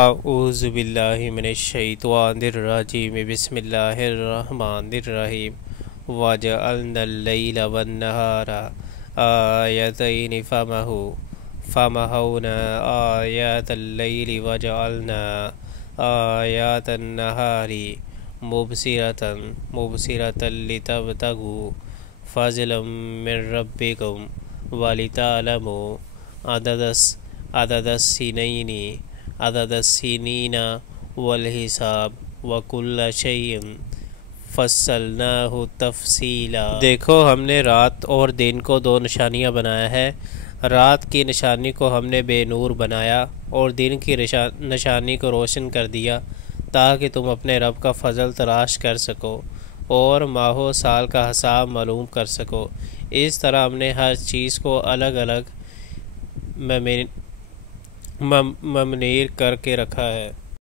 اعوذ باللہ من الشیطان الرجیم بسم اللہ الرحمن الرحیم وجعلنا اللیل والنہار آیتین فمحونا آیات اللیل وجعلنا آیات النہار مبصرة لتبتغوا فضلا من ربکم ولتعلموا عدد السنین والحساب وکل شیء فصلناہ تفصیلا۔ دیکھو ہم نے رات اور دن کو دو نشانیاں بنایا ہے۔ رات کی نشانی کو ہم نے بے نور بنایا اور دن کی نشانی کو روشن کر دیا تاکہ تم اپنے رب کا فضل تلاش کر سکو اور ماہ و سال کا حساب معلوم کر سکو۔ اس طرح ہم نے ہر چیز کو الگ الگ ممنیر کر کے رکھا ہے۔